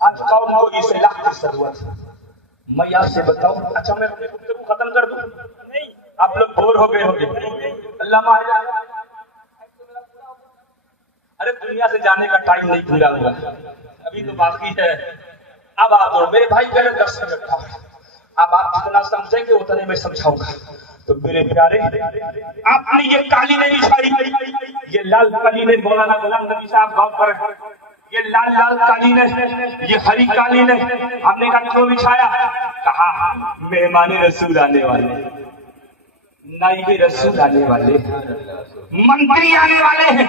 آج قوم کو اصلاح کی ضرورت ہے. میں آپ سے بتاؤں, اچھا میں اپنے گفتگو ختم کر دوں, آپ لوگ بور ہو گئے ہوں گے. اللہ ماہر, ارے دنیا سے جانے کا ٹائم نہیں پورا ہوا, ابھی تو باقی ہے. اب آپ میرے بھائی پہلے 10 منٹ تھا, اب آپ جتنا سمجھیں گے اتنے میں سمجھاؤں گا. تو میرے پیارے, آپ نے یہ کالی نہیں بچھائی, یہ لال کالی نے, مولانا غلام نبی صاحب غور کریں, یہ لال لال کالی نے, یہ ہری کالی نے. ہم نے کہا کیوں بچھایا؟ کہا مہمان رسول آنے والے, نائب رسول آنے والے, منتری آنے والے ہیں,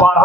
12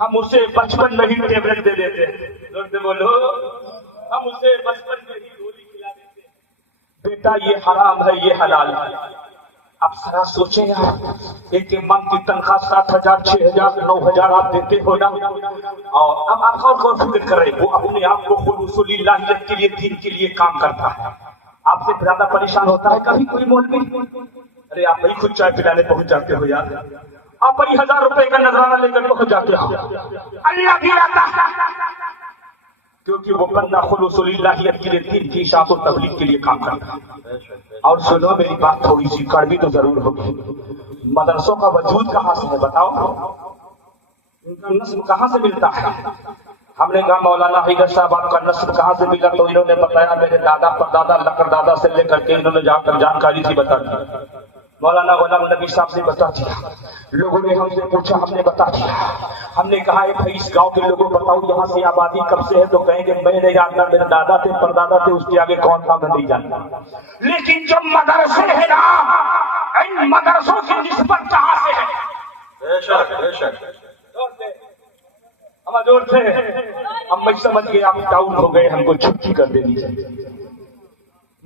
ہم اسے بچپن میں ہی ٹیبلٹ دے دیتے ہیں. زور سے بولو. ہم اسے بچپن میں ہی گولی کھلا دیتے ہیں. بیٹا یہ حرام ہے یہ حلال ہے. اب ذرا سوچیں آپ, ایک امام کی تنخواہ 7,000 6,000 9,000 آپ دیتے ہو نا, اور اب آپ اور فکر کر رہے وہ اپنے آپ کو خلوص للہیت کے لیے دین کے لیے کام کرتا ہے. آپ سے زیادہ پریشان ہوتا ہے کبھی کوئی مولوی؟ ارے آپ وہی خود چائے پلانے پہنچ جاتے ہو یار, آپ وہی 1000 روپے کا نذرانہ لے کر پہنچ جاتے ہو. اللہ بھی آتا کیونکہ وہ بندہ خلوص للہیت کے لیے دین کی اشاعت و تبلیغ کے لیے کام کرتا ہے. اور سنو میری بات تھوڑی سی کڑوی تو ضرور ہوگی. مدرسوں کا وجود کہاں سے ہے بتاؤ؟ ان کا نسب کہاں سے ملتا ہے؟ ہم نے کہا مولانا حیدر صاحب آپ کا نسب کہاں سے ملا, تو انہوں نے بتایا میرے دادا پردادا لکڑ دادا سے لے کر کے انہوں نے جا کر جانکاری تھی بتا دی. مولانا غلام نبی صاحب نے بتا دیا. لوگوں نے ہم سے پوچھا, ہم نے بتا دیا. ہم نے کہا بھائی اس گاؤں کے لوگوں بتاؤ یہاں سے آبادی کب سے ہے, تو کہیں گے میں نہیں جانتا, میرے دادا تھے پردادا تھے, اس کے آگے کون تھا میں نہیں جانتا. لیکن جو مدرسے ہیں نا, ان مدرسوں کی نسبت کہاں سے ہے؟ بے شک بے شک. ہم زور سے ہم میں سمجھ گئے آپ ڈاؤن ہو گئے, ہم کو چھٹی کر دینی چاہیے.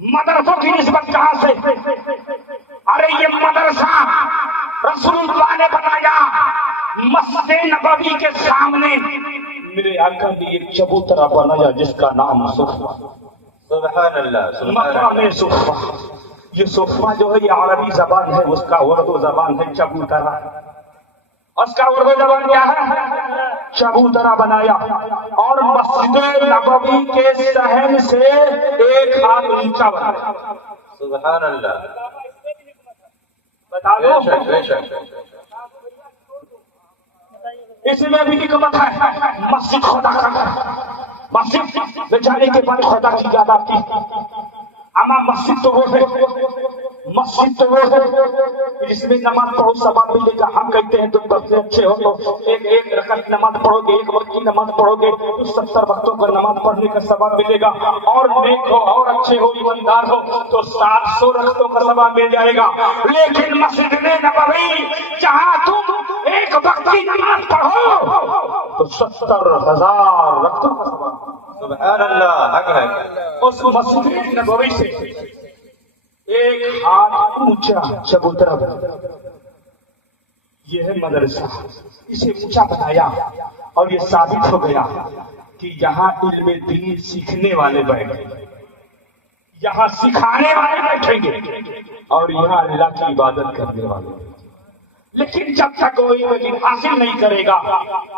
مدرسوں کی نسبت کہاں سے؟ ارے یہ مدرسہ رسول اللہ نے بتایا مسجد نبوی کے سامنے میرے آقا نے ایک چبوترا بنایا جس کا نام صفہ. سبحان اللہ مقام صفہ. یہ صفہ جو ہے یہ عربی زبان ہے, اس کا اردو زبان ہے چبوترا. اس کا اردو زبان کیا ہے؟ چبوترا بنایا, اور مسجد نبوی کے صحن سے 1 ہاتھ اونچا بنایا. سبحان اللہ. بتا دو. بے شک. اس میں بھی حکمت ہے. مسجد خدا کا گھر, مسجد میں جانے کے بعد خدا کی یاد آتی. اما مسجد تو وہ ہے, مسجد تو وہ ہے جس میں نماز پڑھو ثواب ملے گا. ہم کہتے ہیں تم بچے اچھے ہو تو ایک رکعت نماز پڑھو گے, 1 وقت کی نماز پڑھو گے تو 70 وقتوں پر نماز پڑھنے کا ثواب ملے گا. اور نیک ہو اور اچھے ہو ایماندار ہو تو 700 رکعتوں کا ثواب مل جائے گا. لیکن مسجد نبوی جہاں تم 1 وقت کی نماز پڑھو تو 70,000 رکعتوں کا ثواب. سبحان اللہ. حق ہے. اس مسجد نبوی سے 1 ہاتھ اونچا چبوترا بنا. یہ ہے مدرسہ. اسے اونچا بنایا اور یہ ثابت ہو گیا کہ یہاں علم دین سیکھنے والے بیٹھیں گے, یہاں سکھانے والے بیٹھیں گے, اور یہاں اللہ کی عبادت کرنے والے. لیکن جب تک وہ علم حاصل نہیں کرے گا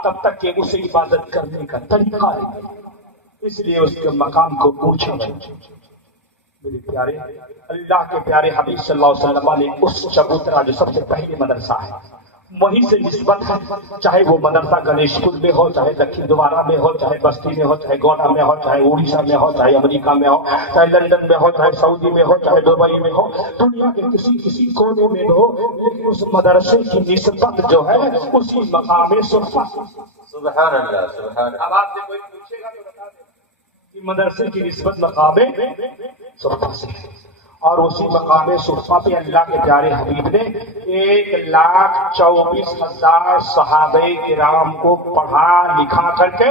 تب تک کہ اسے عبادت کرنے کا طریقہ ہے. اس لیے اس کے مقام کو اونچا بنایا. میرے پیارے اللہ کے پیارے حبیب صلی اللہ علیہ وسلم نے اس چبوترا جو سب سے پہلے مدرسہ ہے وہیں سے نسبت ہے. چاہے وہ مدرسہ گنیش پور میں ہو, چاہے دکن دوارا میں ہو, چاہے بستی میں ہو, چاہے گوڑا میں ہو, چاہے اڑیسہ میں ہو, چاہے امریکہ میں ہو, چاہے لندن میں ہو, چاہے سعودی میں ہو, چاہے دبئی میں ہو, دنیا کے کسی کونے میں ہو, لیکن اس مدرسے کی نسبت جو ہے اسی مقام صفہ. سبحان اللہ. سبحان اللہ. اب آپ سے کوئی پوچھے گا تو بتا دیں کہ مدرسے کی نسبت مقام صفہ سے ہے. اور اسی مقام صفہ پہ اللہ کے پیارے حبیب نے 1,24,000 صحابہ کرام کو پڑھا لکھا کر کے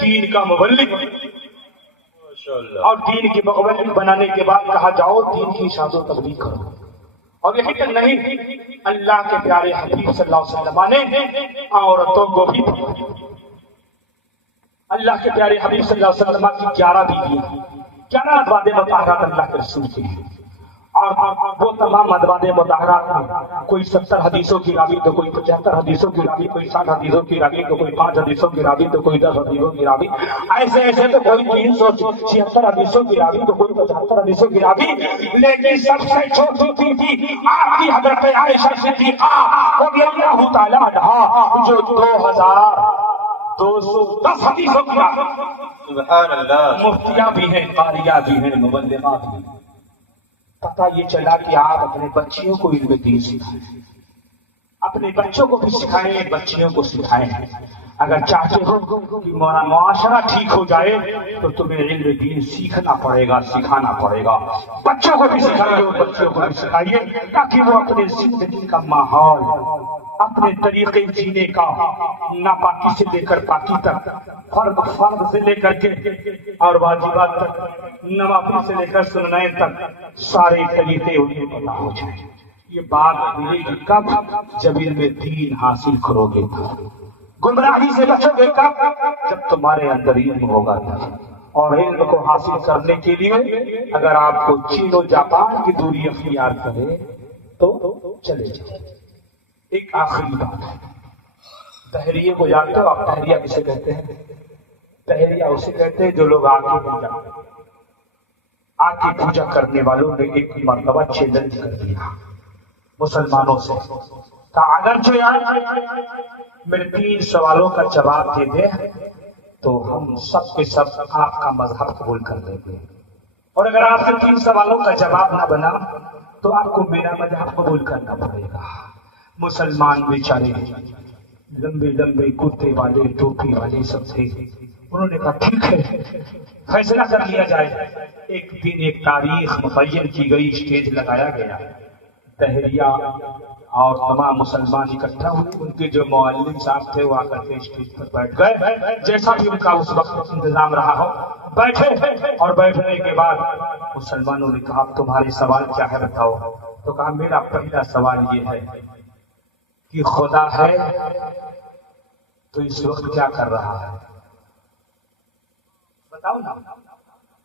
دین کا مبلغ, اور دین کے مبلغ بنانے کے بعد کہا جاؤ دین کی اشاعت و تبلیغ کرو. اور یہی تک نہیں, اللہ کے پیارے حبیب صلی اللہ علیہ وسلم نے عورتوں کو بھی, اللہ کے پیارے حبیب صلی اللہ علیہ وسلم کی 11 بیویاں, 11 ازواج مطہرات اللہ کے رسول کی, اور وہ تمام ازواج مطہرات کوئی 70 حدیثوں کی راوی تو کوئی 75 حدیثوں کی راوی, کوئی 60 حدیثوں کی راوی تو کوئی 5 حدیثوں کی راوی تو کوئی 10 حدیثوں کی راوی, ایسے تو کوئی 376 حدیثوں کی راوی تو کوئی 75 حدیثوں کی راوی. لیکن سب سے چھوٹی بیوی آپ کی حضرت عائشہ صدیقہ رضی اللہ تعالیٰ عنہا جو 2,210 حدیثوں کی راوی. سبحان اللہ. مفتیاں بھی ہیں, قاریہ بھی ہیں, مبلغات بھی ہیں. پتہ یہ چلا کہ آپ اپنے بچیوں کو علم دین سکھائیں, اپنے بچوں کو بھی سکھائیں, بچیوں کو سکھائیں. اگر چاہتے ہو کہ معاشرہ ٹھیک ہو جائے تو تمہیں علم دین سیکھنا پڑے گا, سکھانا پڑے گا. بچوں کو بھی سکھائیے اور بچوں کو بھی سکھائیے تاکہ وہ اپنے زندگی کا ماحول اپنے طریقے جینے کا ناپاکی سے لے کر پاکی تک، فرض سے لے کر کے اور واجبات تک، نوافل سے لے کر سننیں تک سارے طریقے انہیں پتا ہو جائیں۔ یہ بات ملے گی کب؟ جب ان میں دین حاصل کرو گے تب۔ گمراہی سے بچو گے کب؟ جب تمہارے اندر علم ہوگا تب۔ اور علم کو حاصل کرنے کے لیے اگر آپ کو چین و جاپان کی دوری اختیار کرے تو چلے جائیں۔ ایک آخری بات ہے، تحریے کو جانتے ہو آپ؟ تحریہ کسے کہتے ہیں؟ تحریہ اسے کہتے ہیں جو لوگ آگ کی پوجا، آگ کی پوجا کرنے والوں نے ایک مرتبہ چیلنج کر دیا مسلمانوں سے، کہا اگر جو میرے 3 سوالوں کا جواب دے دے تو ہم سب کے سب آپ کا مذہب قبول کر لیں گے، اور اگر آپ سے 3 سوالوں کا جواب نہ بنا تو آپ کو میرا مذہب قبول کرنا پڑے گا۔ مسلمان بیچارے لمبے لمبے کرتے والے ٹوپی والے سب تھے، انہوں نے کہا ٹھیک ہے فیصلہ کر لیا جائے۔ ایک دن ایک تاریخ متعین کی گئی، اسٹیج لگایا گیا، تحریہ اور تمام مسلمان اکٹھا ہوئے، ان کے جو معلم صاحب تھے وہ آ کر کے اسٹیج پر بیٹھ گئے، جیسا بھی ان کا اس وقت انتظام رہا ہو بیٹھے، اور بیٹھنے کے بعد مسلمانوں نے کہا تمہارے سوال کیا ہے بتاؤ؟ تو کہا میرا پہلا سوال یہ ہے کہ خدا ہے تو اس وقت کیا کر رہا ہے؟ بتاؤ نا،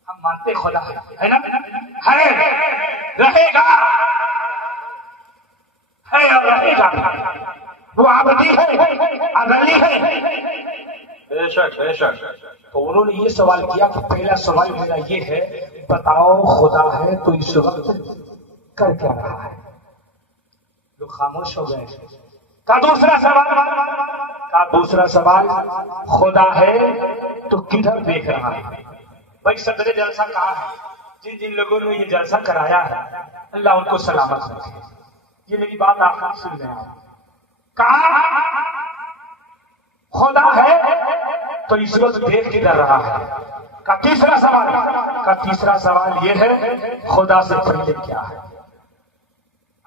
ہم مانتے خدا ہے نا، ہے، رہے گا، ہے اور رہے گا، وہ آبدی ہے، ازلی ہے۔ بے شک بے شک۔ تو انہوں نے یہ سوال کیا کہ پہلا سوال میرا یہ ہے بتاؤ خدا ہے تو اس وقت کر کیا رہا ہے؟ لوگ خاموش ہو گئے۔ کا دوسرا سوال خدا ہے تو کدھر دیکھ رہا ہے؟ بھائی صدر جلسہ کہا ہے، جن لوگوں نے یہ جلسہ کرایا ہے اللہ ان کو سلامت رکھے۔ یہ میری بات آپ سن رہے ہیں، کہا خدا ہے تو اس وقت دیکھ کدھر رہا ہے؟ کا تیسرا سوال یہ ہے خدا سے پہلے کیا ہے؟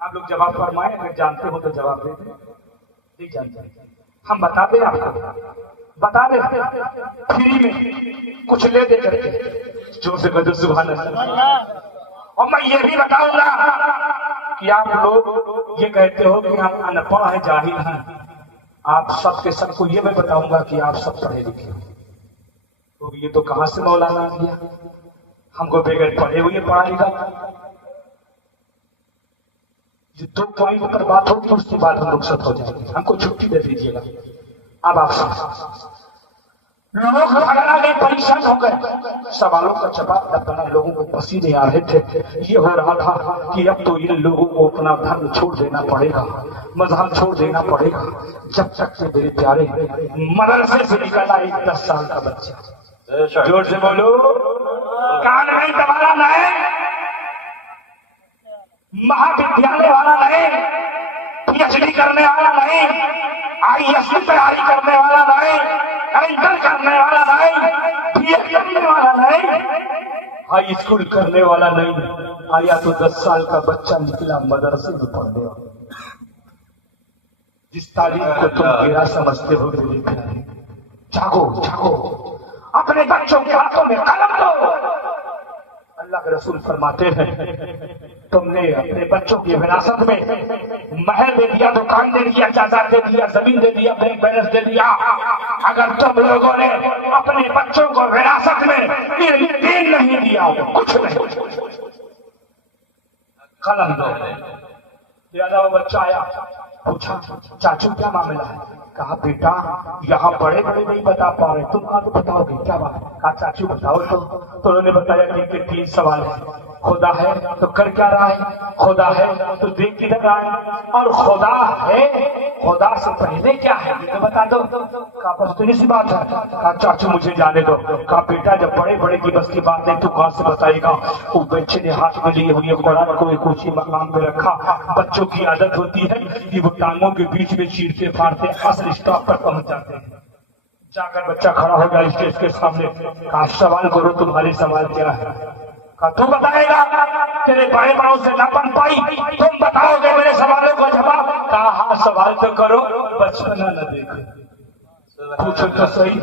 آپ لوگ جواب فرمائیں، اگر جانتے ہو تو جواب دے دیں، نہیں جانتے ہم بتا دیں، آپ کو بتا دیں فری میں کچھ لے دے کر کے، جو سے بدو سبحان اللہ۔ اور میں یہ بھی بتاؤں گا کہ آپ لوگ یہ کہتے ہو کہ ہم ان پڑھ ہیں، جاہل ہیں، آپ سب کے سب کو یہ میں بتاؤں گا کہ آپ سب پڑھے لکھے ہو۔ تو یہ تو کہاں سے مولانا دیا ہم کو بغیر پڑھے ہوئے پڑھا لکھا؟ جو 2 پوائنٹ پر بات ہوگی اس کے بعد ہم رخصت ہو جائیں گے، ہم کو چھٹی دے دیجیے گا۔ اب آپ لوگ بھگا گئے، پریشان ہو گئے، سوالوں کا جواب نہ بنا، لوگوں کو پسینے آ رہے تھے۔ یہ ہو رہا تھا کہ اب تو ان لوگوں کو اپنا دھرم چھوڑ دینا پڑے گا، مذہب چھوڑ دینا پڑے گا، جب تک کہ میرے پیارے مدرسے سے نکل آئے 10 سال کا بچہ۔ جوڑ سے بولو، کان نہیں تمہارا نہیں، مہاودیالیہ والا نہیں، پی ایچ ڈی کرنے والا نہیں، آئی ایس کی تیاری کرنے والا نہیں، انٹر کرنے والا نہیں، بی اے کرنے والا نہیں، ہائی اسکول کرنے والا نہیں، آیا تو 10 سال کا بچہ نکلا مدرسے میں پڑھنے والا۔ جس تعلیم کو تم گہرا سمجھتے ہو میرے پیارے، جاگو جاگو، اپنے بچوں کے ہاتھوں میں قلم دو۔ اللہ کے رسول فرماتے ہیں تم نے اپنے بچوں کی وراثت میں محل دے دیا، دکان دے دیا، جائیداد دے دیا، زمین دے دیا، بینک بیلنس دے دیا، اگر تم لوگوں نے اپنے بچوں کو وراثت میں دین نہیں دیا تو کچھ نہیں۔ قلم دو۔ لہذا وہ بچہ آیا، پوچھا چاچو کیا معاملہ ہے؟ کہا بیٹا یہاں بڑے بڑے نہیں بتا پا رہے، تم آگے بتاؤ گے کیا بات ہے؟ کہا چاچو بتاؤ تو انہوں نے بتایا کہ 3 سوال ہے، خدا ہے تو کر کیا رہا ہے، خدا ہے تو دیکھ کدھر رہا ہے، اور خدا ہے خدا سے پہلے کیا ہے تو بتا دو۔ کہا بس اتنی سی بات ہے؟ کہا چاچو مجھے جانے دو۔ کہا بیٹا جب بڑے بڑے کی بس کی بات ہے تو کہاں سے بتائے گا؟ وہ بچے نے ہاتھ میں لیے ہوئی قرآن کو ایک اونچی مقام پہ رکھا۔ بچوں کی عادت ہوتی ہے کہ وہ ٹانگوں کے بیچ میں چیرتے پھاڑتے اصل اسٹاپ پر پہنچ جاتے ہیں۔ جا کر بچہ کھڑا ہو گیا اسٹیج کے سامنے، کہا سوال کرو تمہارے سوال کیا ہے؟ تو بتائے گا تیرے بڑے بڑوں سے نہ بن پائی، تم بتاؤ گے میرے سوالوں کا جواب؟ کہا ہاں سوال تو کرو، بچپنا نہ دیکھو، پوچھو تو صحیح۔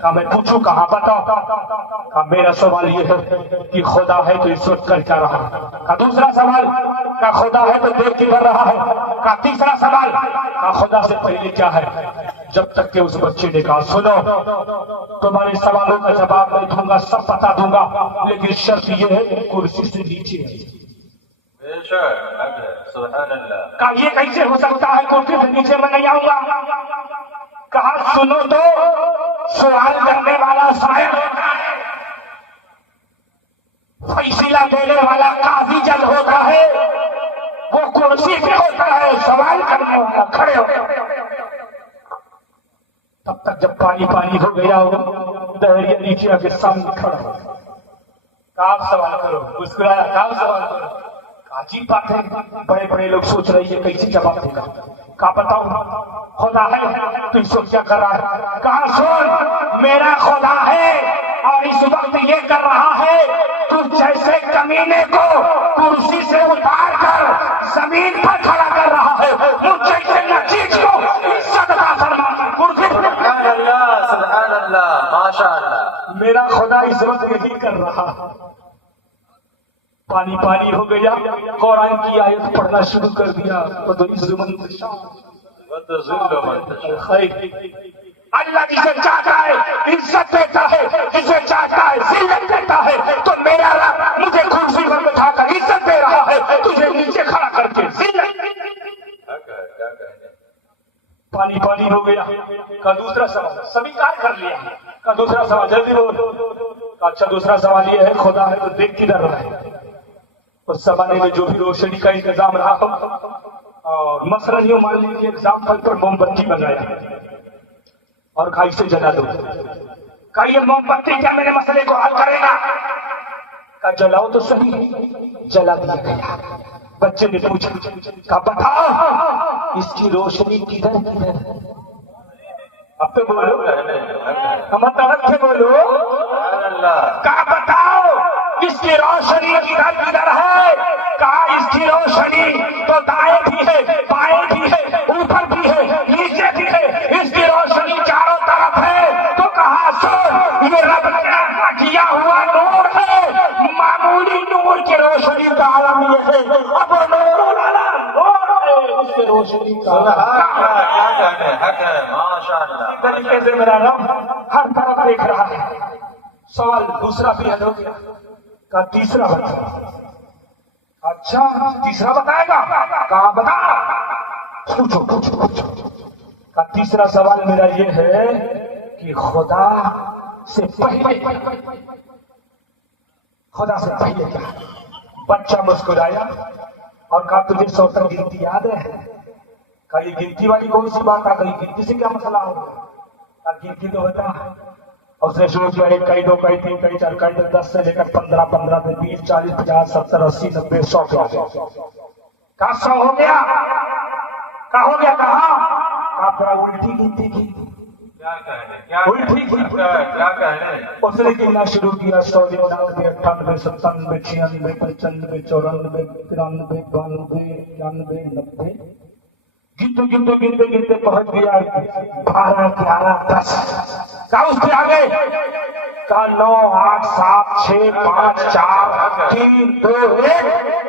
کہا میں پوچھوں کہاں؟ بتاؤ۔ کہا میرا سوال یہ ہے کہ خدا ہے تو اس وقت کر کیا رہا ہے؟ کہا دوسرا سوال، کہا خدا ہے تو دیکھ کدھر رہا ہے؟ کہا تیسرا سوال، کہا خدا سے پہلے کیا ہے؟ جب تک کہ اس بچے نے کہا سنو تمہارے سوالوں کا جواب میں دوں گا، سب بتا دوں گا، لیکن شرط یہ ہے کہ کرسی سے نیچے ہے۔ سبحان اللہ۔ کہا یہ کیسے ہو سکتا ہے؟ کرسی سے نیچے میں نہیں آؤں گا۔ کہا سنو تو، سوال کرنے والا شاعر ہوتا ہے، فیصلہ دینے والا قاضی جج ہوتا ہے، وہ کرسی پہ ہوتا ہے، سوال کرنے والا کھڑے ہو۔ تب تک جب پانی پانی ہو گیا ہو، دہریا نیچے آ کے سامنے کھڑا ہو۔ کہا آپ سوال کرو، مسکرایا، کہا آپ سوال کرو۔ عجیب بات ہے، بڑے بڑے لوگ سوچ رہے ہیں کیسے جواب دے گا۔ کہا بتاؤ خدا ہے تو اس وقت کیا کر رہا ہے؟ کہا سن میرا خدا ہے اور اس وقت یہ کر رہا ہے، تو جیسے کمینے کو کرسی سے اتار کر زمین پر کھڑا کر رہا ہے، مجھ جیسے نچیز کو عزت عطا فرما کر کرسی پر۔ سبحان اللہ، سبحان اللہ، ماشاء اللہ۔ میرا خدا اس وقت یہی کر رہا ہے۔ پانی پانی ہو گیا، قرآن کی آیت پڑھنا شروع کر دیا، اللہ جسے چاہتا ہے عزت دیتا ہے، جسے چاہتا ہے ذلت دیتا ہے، تو میرا رب مجھے کرسی پر بٹھا کر عزت دے رہا ہے، تجھے نیچے کھڑا کر کے ذلت۔ پانی پانی ہو گیا۔ کا دوسرا سوال سبھی کار کر لیا، کا دوسرا سوال جلدی بول۔ اچھا دوسرا سوال یہ ہے خدا ہے تو دیکھ کدھر رہا ہے؟ اس زمانے میں جو بھی روشنی کا انتظام رہا ہو، اور مثلاً یوں مان لیجیے ایگزامپل پر موم بتی بنایا اور کھا اسے جلا دو۔ کہا یہ موم بتی کیا میرے مسئلے کو حل کرے گا؟ کہا جلاؤ تو صحیح، جلا دیا گیا۔ بچے نے پوچھا، کہا بتاؤ اس کی روشنی کدھر کدھر ہے؟ اب تو بولو، ہم طرف سے بولو۔ کہا بتاؤ اس کی روشنی کدھر کدھر ہے؟ کہا اس کی روشنی تو دائیں بھی ہے، بائیں بھی ہے، اوپر بھی ہے، نیچے بھی ہے، اس کی روشنی چاروں طرف ہے۔ تو کہا سن یہ رب نے کیا ہوا نور ہے، معمولی نور کی روشنی کا عالم یہ ہے، اب نور والا نور ہے اس کی روشنی کا۔ طریقے سے میرا رب ہر طرف دیکھ رہا ہے۔ سوال دوسرا بھی حل ہو گیا۔ کہا تیسرا بتا۔ اچھا تیسرا بتائے گا؟ کہا بتا، پوچھو پوچھو پوچھو۔ کہا تیسرا سوال میرا یہ ہے کہ خدا سے پہلے کیا؟ بچہ مسکرایا اور کہا تجھے 100 تک گنتی یاد ہے؟ کہا یہ گنتی والی کون سی بات آ گئی؟ گنتی سے کیا مسئلہ ہوگا؟ کہا گنتی تو بتا۔ اس نے شروع کیا 1 2 3 4 5 10 سے لے کر 15 15 سے 20 40 50 70 80 90 100 کہا 100 ہو گیا؟ کہا ہو گیا؟ کہا پھر الٹی گنتی کی، الٹی کی۔ اس نے گننا شروع کیا 100 99 98 97 96 95 94 93 92 93 90۔ گنتے گنتے گنتے گنتے پہنچ گیا 12 11 10۔ کہا اس کے آگے؟ کہا 9 8 7 6 5 4 3 2 1۔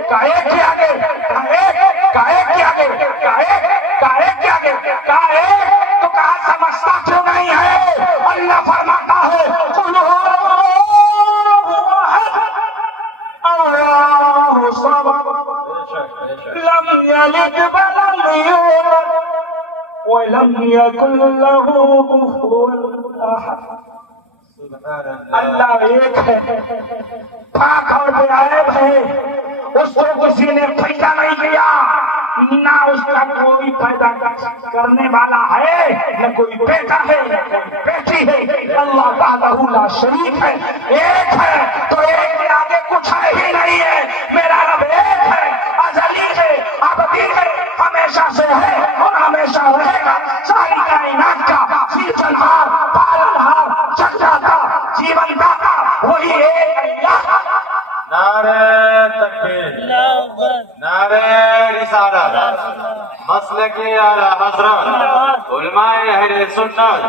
کہا 1 کے آگے؟ کہا 1۔ کہا 1 کے آگے؟ کہا 1۔ کہا 1 کے آگے؟ کہا 1۔ تو کہا سمجھتا کیوں نہیں ہے؟ اللہ فرماتا ہے قل هو اللہ الصمد لم یلد ولم یولد وَلَمْ يَكُنْ لَهُ كُفُوًا أَحَدٌ۔ اللہ ایک ہے، پاک اور بے عیب ہے، اس کو کسی نے پیدا نہیں کیا، نہ اس کا کوئی پیدا کرنے والا ہے، نہ کوئی بیٹا ہے نہ کوئی بیٹی ہے۔ اللہ وحدہ لا شریک ہے، ایک ہے تو ایک کے آگے کچھ ہے ہی نہیں ہے۔ میرا رب ایک ہے، ازلی ہے، ابدی ہے، ہمیشہ سے ہے اور ہمیشہ رہے گا۔ ساری کائنات کا سیرجنہار، پالنہار، جگداتا، جیون داتا وہی ایک اللہ نعرہ تکبیر، نعرہ رسالت، مسلک اعلی حضرت، علماء اہل سنت،